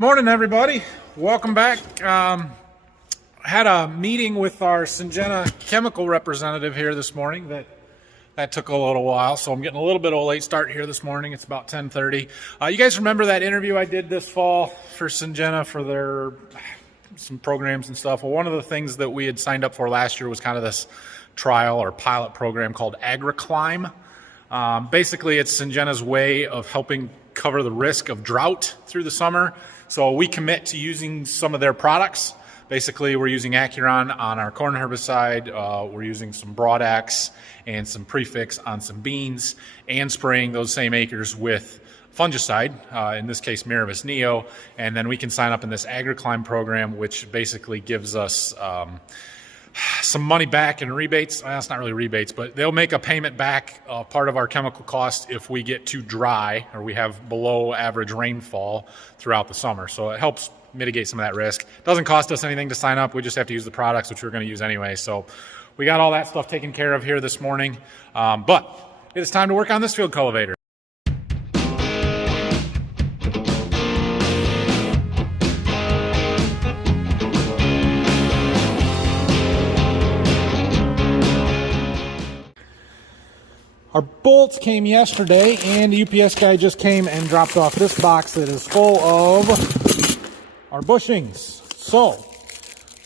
Morning, everybody. Welcome back. Had a meeting with our Syngenta chemical representative here this morning. That took a little while, so I'm getting a little bit of a late start here this morning. It's about 10:30. You guys remember that interview I did this fall for Syngenta for their some programs and stuff? Well, one of the things that we had signed up for last year was kind of this trial or pilot program called AgriClimb. Basically, it's Syngenta's way of helping cover the risk of drought through the summer. So we commit to using some of their products. Basically, we're using Acuron on our corn herbicide. We're using some Broadax and some Prefix on some beans, and spraying those same acres with fungicide, in this case Miravis Neo. And then we can sign up in this AgriClimb program, which basically gives us some money back in rebates. Well, it's not really rebates, but they'll make a payment back, part of our chemical cost, if we get too dry or we have below average rainfall throughout the summer. So it helps mitigate some of that risk. Doesn't cost us anything to sign up. We just have to use the products, which we're going to use anyway. So we got all that stuff taken care of here this morning. But it is time to work on this field cultivator. Our bolts came yesterday, and the UPS guy just came and dropped off this box that is full of our bushings. So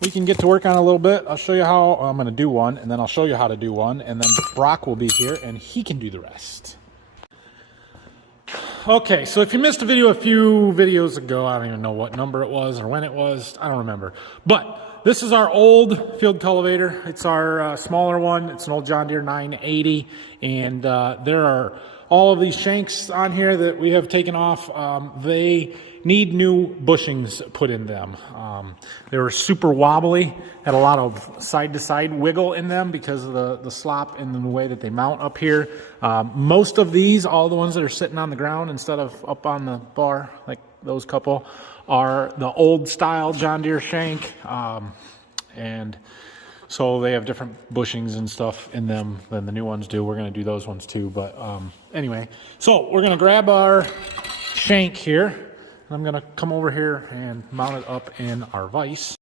we can get to work on it a little bit. I'll show you how I'm going to do one, and then I'll show you how to do one, and then Brock will be here and he can do the rest. Okay, so if you missed a video a few videos ago, I don't even know what number it was or when it was, I don't remember, but this is our old field cultivator. It's our smaller one. It's an old John Deere 980, and there are all of these shanks on here that we have taken off. They need new bushings put in them. They were super wobbly, had a lot of side-to-side wiggle in them because of the slop and the way that they mount up here. Most of these, all the ones that are sitting on the ground instead of up on the bar, like those couple, are the old style John Deere shank, and so they have different bushings and stuff in them than the new ones do. We're going to do those ones too, but anyway, so we're going to grab our shank here, and I'm going to come over here and mount it up in our vise.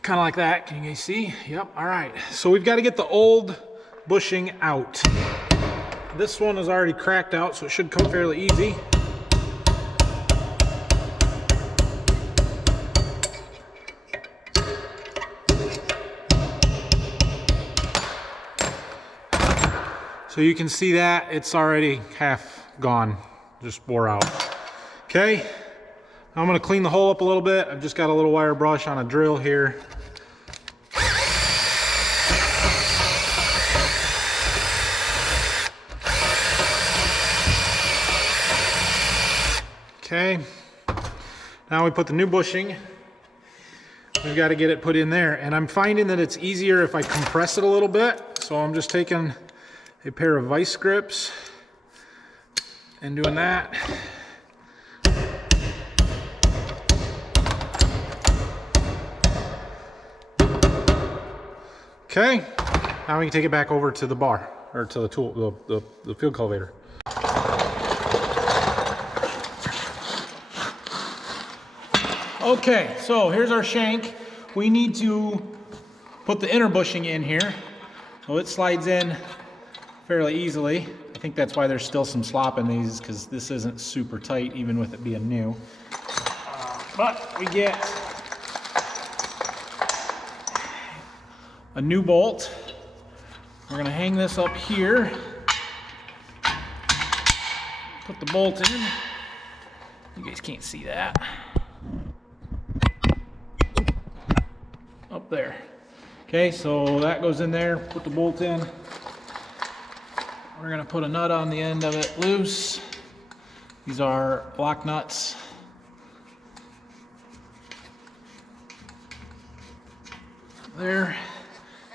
Kind of like that. Can you guys see? Yep. All right, so we've got to get the old bushing out. This one is already cracked out, so it should come fairly easy. So you can see that it's already half gone, just wore out. Okay, now I'm going to clean the hole up a little bit. I've just got a little wire brush on a drill here. Okay, now we put the new bushing. We've got to get it put in there, and I'm finding that it's easier if I compress it a little bit. So I'm just taking a pair of vice grips and doing that. Okay, now we can take it back over to the bar, or to the tool, the field cultivator. Okay, so here's our shank. We need to put the inner bushing in here, so it slides in fairly easily. I think that's why there's still some slop in these, because this isn't super tight even with it being new. But we get a new bolt. We're going to hang this up here, put the bolt in. You guys can't see that. Up there. Okay, so that goes in there, put the bolt in. We're going to put a nut on the end of it loose. These are block nuts. There.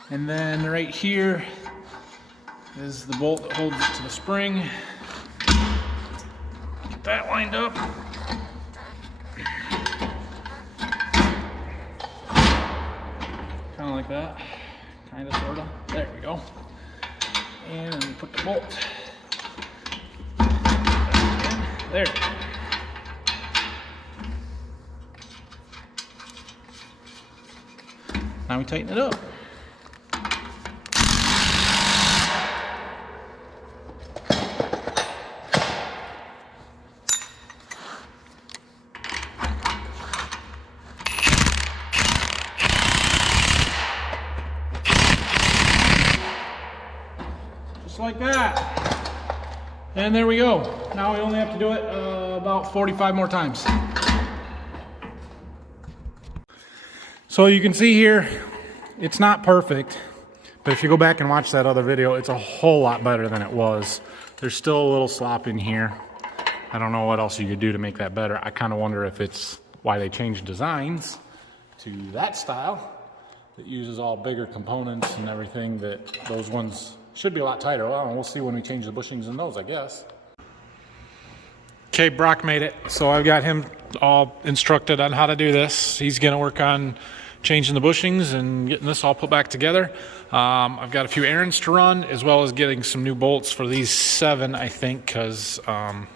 And then right here is the bolt that holds it to the spring. Get that lined up. Kind of like that. Kind of, sort of. There we go. And put the bolt. There. Now we tighten it up. Just like that. And there we go. Now we only have to do it about 45 more times. So you can see here, it's not perfect, but if you go back and watch that other video, it's a whole lot better than it was. There's still a little slop in here. I don't know what else you could do to make that better. I kind of wonder if it's why they changed designs to that style that uses all bigger components and everything, that those ones should be a lot tighter. Well, we'll see when we change the bushings in those, I guess. Okay, Brock made it. So I've got him all instructed on how to do this. He's gonna work on changing the bushings and getting this all put back together. I've got a few errands to run, as well as getting some new bolts for these 7, I think, because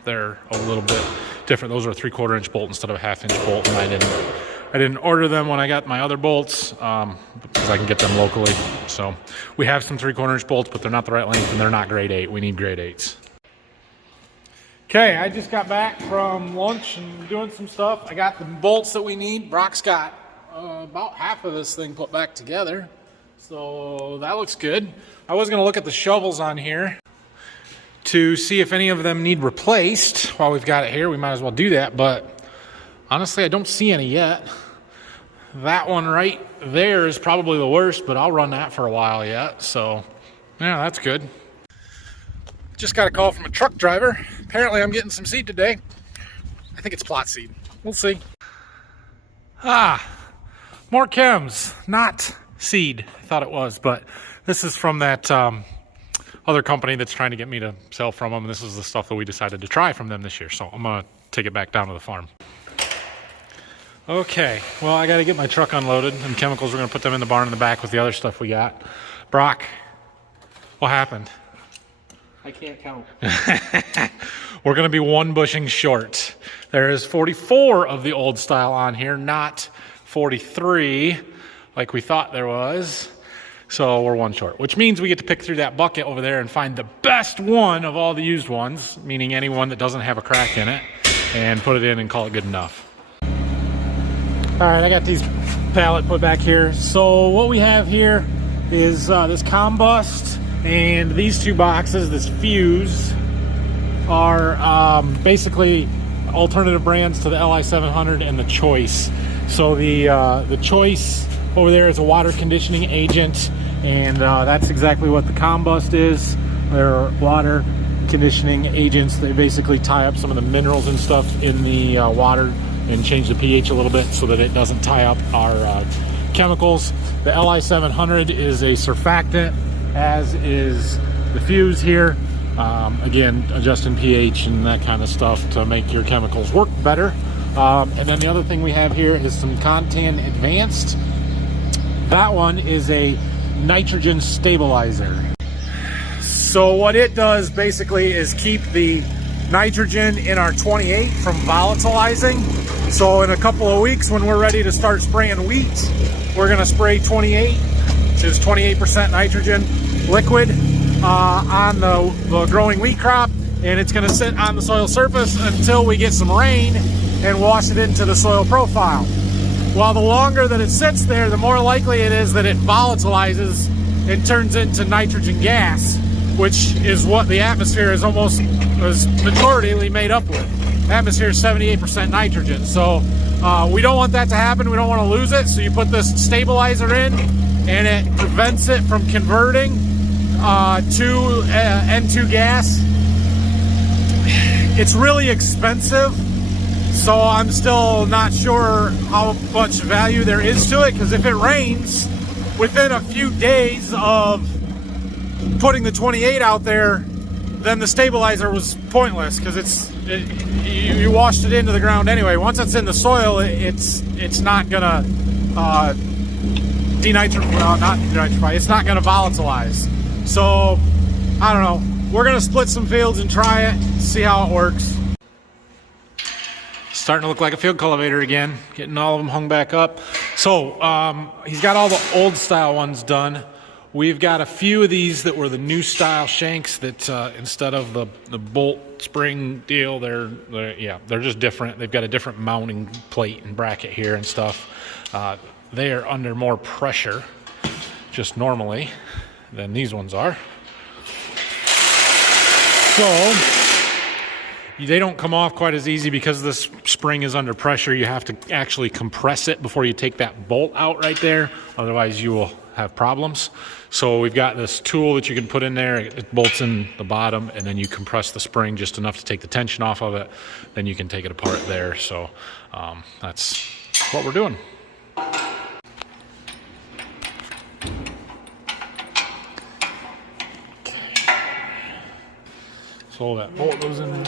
they're a little bit different. Those are a 3/4 inch bolt instead of a 1/2 inch bolt, and I didn't order them when I got my other bolts because I can get them locally. So we have some 3/4 inch bolts, but they're not the right length and they're not grade 8. We need grade 8s. Okay, I just got back from lunch and doing some stuff. I got the bolts that we need. Brock's got about half of this thing put back together, so that looks good. I was going to look at the shovels on here to see if any of them need replaced. While we've got it here, we might as well do that, but honestly I don't see any yet. That one right there is probably the worst, but I'll run that for a while yet, so yeah, that's good. Just got a call from a truck driver. Apparently I'm getting some seed today. I think it's plot seed. We'll see. More chems, not seed. I thought it was, but this is from that other company that's trying to get me to sell from them. This is the stuff that we decided to try from them this year, so I'm gonna take it back down to the farm. Okay, well, I gotta get my truck unloaded and chemicals. We're gonna put them in the barn in the back with the other stuff we got. Brock, what happened? I can't count. We're gonna be 1 bushing short. There is 44 of the old style on here, not 43 like we thought there was. So we're 1 short, which means we get to pick through that bucket over there and find the best one of all the used ones, meaning any one that doesn't have a crack in it, and put it in and call it good enough. All right, I got these pallet put back here. So what we have here is this combust and these 2 boxes, this fuse, are basically alternative brands to the LI700 and the Choice. So the Choice over there is a water conditioning agent, and that's exactly what the combust is. They're water conditioning agents. They basically tie up some of the minerals and stuff in the water and change the pH a little bit so that it doesn't tie up our chemicals. The LI700 is a surfactant, as is the fuse here. Again, adjusting pH and that kind of stuff to make your chemicals work better. And then the other thing we have here is some Contan Advanced. That one is a nitrogen stabilizer. So what it does basically is keep the nitrogen in our 28 from volatilizing. So in a couple of weeks when we're ready to start spraying wheat, we're gonna spray 28, which is 28% nitrogen liquid on the growing wheat crop, and it's gonna sit on the soil surface until we get some rain and wash it into the soil profile. Well, the longer that it sits there, the more likely it is that it volatilizes and turns into nitrogen gas, which is what the atmosphere is majority made up with. The atmosphere is 78% nitrogen. So we don't want that to happen. We don't want to lose it. So you put this stabilizer in, and it prevents it from converting to N2 gas. It's really expensive, so I'm still not sure how much value there is to it, because if it rains within a few days of putting the 28 out there, then the stabilizer was pointless, because you washed it into the ground anyway. Once it's in the soil, it's not gonna it's not gonna volatilize. So I don't know. we're gonna split some fields and try it, see how it works. Starting to look like a field cultivator again, getting all of them hung back up. So he's got all the old style ones done. We've got a few of these that were the new style shanks that instead of the bolt spring deal, they're just different. They've got a different mounting plate and bracket here and stuff. They are under more pressure, just normally, than these ones are. So they don't come off quite as easy because this spring is under pressure. You have to actually compress it before you take that bolt out right there. Otherwise you will have problems. So we've got this tool that you can put in there. It bolts in the bottom and then you compress the spring just enough to take the tension off of it. Then you can take it apart there. So that's what we're doing. So that bolt goes in.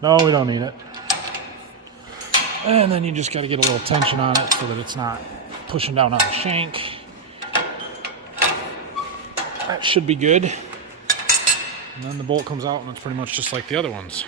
No, we don't need it. And then you just got to get a little tension on it so that it's not pushing down on the shank. That should be good. And then the bolt comes out and it's pretty much just like the other ones.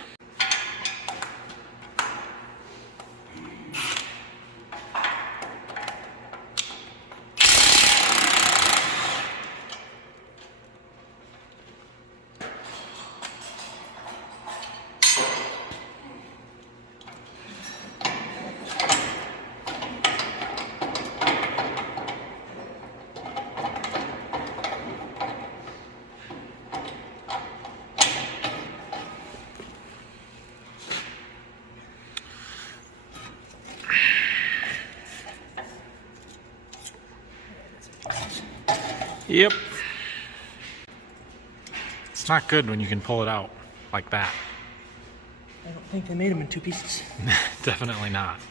Yep. It's not good when you can pull it out like that. I don't think they made them in two pieces. Definitely not.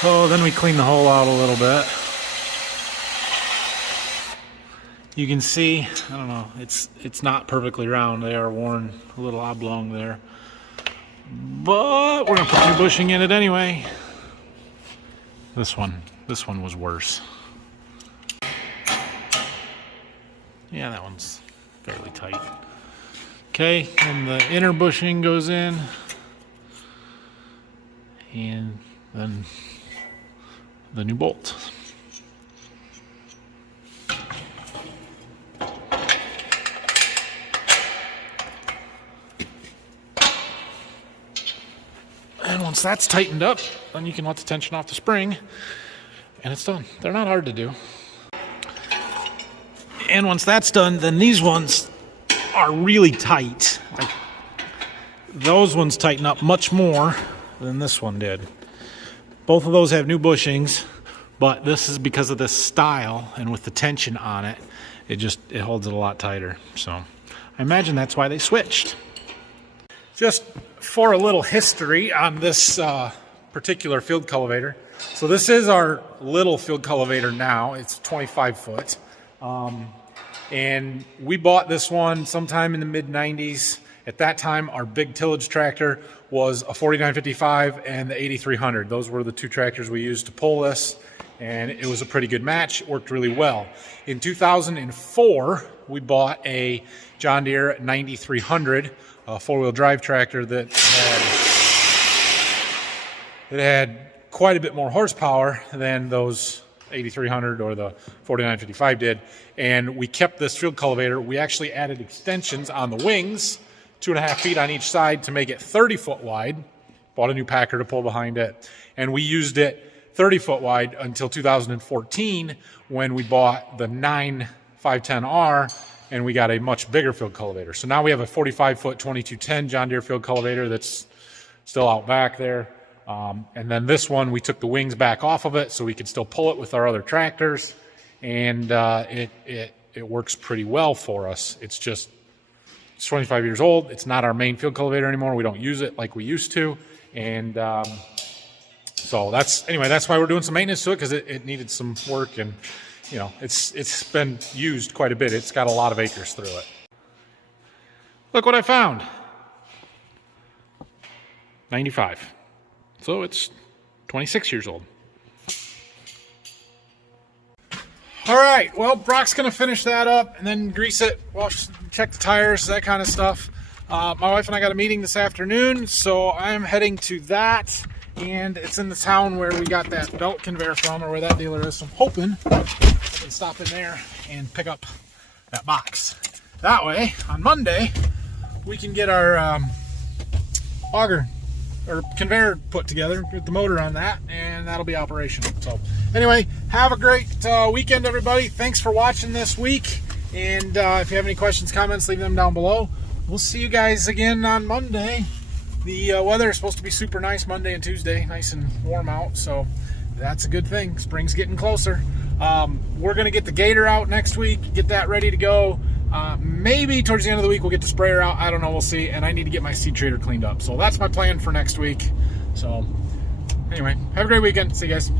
So then we clean the hole out a little bit. You can see, I don't know, it's not perfectly round. They are worn a little oblong there. But we're gonna put new bushing in it anyway. This one was worse. Yeah, that one's fairly tight. Okay, and the inner bushing goes in. And then the new bolt. And once that's tightened up, then you can let the tension off the spring, and it's done. They're not hard to do. And once that's done, then these ones are really tight. Like, those ones tighten up much more than this one did. Both of those have new bushings, but this is because of this style, and with the tension on it, it holds it a lot tighter. So I imagine that's why they switched. Just for a little history on this particular field cultivator. So this is our little field cultivator now. It's 25 foot. And we bought this one sometime in the mid-90s. At that time, our big tillage tractor was a 4955 and the 8300. Those were the two tractors we used to pull this, and it was a pretty good match. It worked really well. In 2004, we bought a John Deere 9300, a four-wheel drive tractor that had quite a bit more horsepower than those 8300 or the 4955 did, and we kept this field cultivator. We actually added extensions on the wings, 2.5 feet on each side, to make it 30 foot wide. Bought a new packer to pull behind it, and we used it 30 foot wide until 2014 when we bought the 9510R, and we got a much bigger field cultivator. So now we have a 45 foot 2210 John Deere field cultivator that's still out back there. And then this one, we took the wings back off of it so we could still pull it with our other tractors, and it works pretty well for us. It's 25 years old. It's not our main field cultivator anymore. We don't use it like we used to, and so that's why we're doing some maintenance to it, because it needed some work, and you know, it's been used quite a bit. It's got a lot of acres through it. Look what I found. 95. So it's 26 years old. All right, well, Brock's going to finish that up and then grease it, wash, check the tires, that kind of stuff. My wife and I got a meeting this afternoon, so I'm heading to that, and it's in the town where we got that belt conveyor from, or where that dealer is, so I'm hoping I can stop in there and pick up that box. That way, on Monday, we can get our auger or conveyor put together with the motor on that, and that'll be operational. So anyway, have a great weekend, everybody. Thanks for watching this week, and if you have any questions, comments, leave them down below. We'll see you guys again on Monday. The weather is supposed to be super nice Monday and Tuesday, nice and warm out, so that's a good thing. Spring's getting closer. We're gonna get the gator out next week, get that ready to go. Maybe towards the end of the week we'll get the sprayer out. I don't know, we'll see. And I need to get my seed trader cleaned up. So that's my plan for next week. So anyway, have a great weekend. See you guys.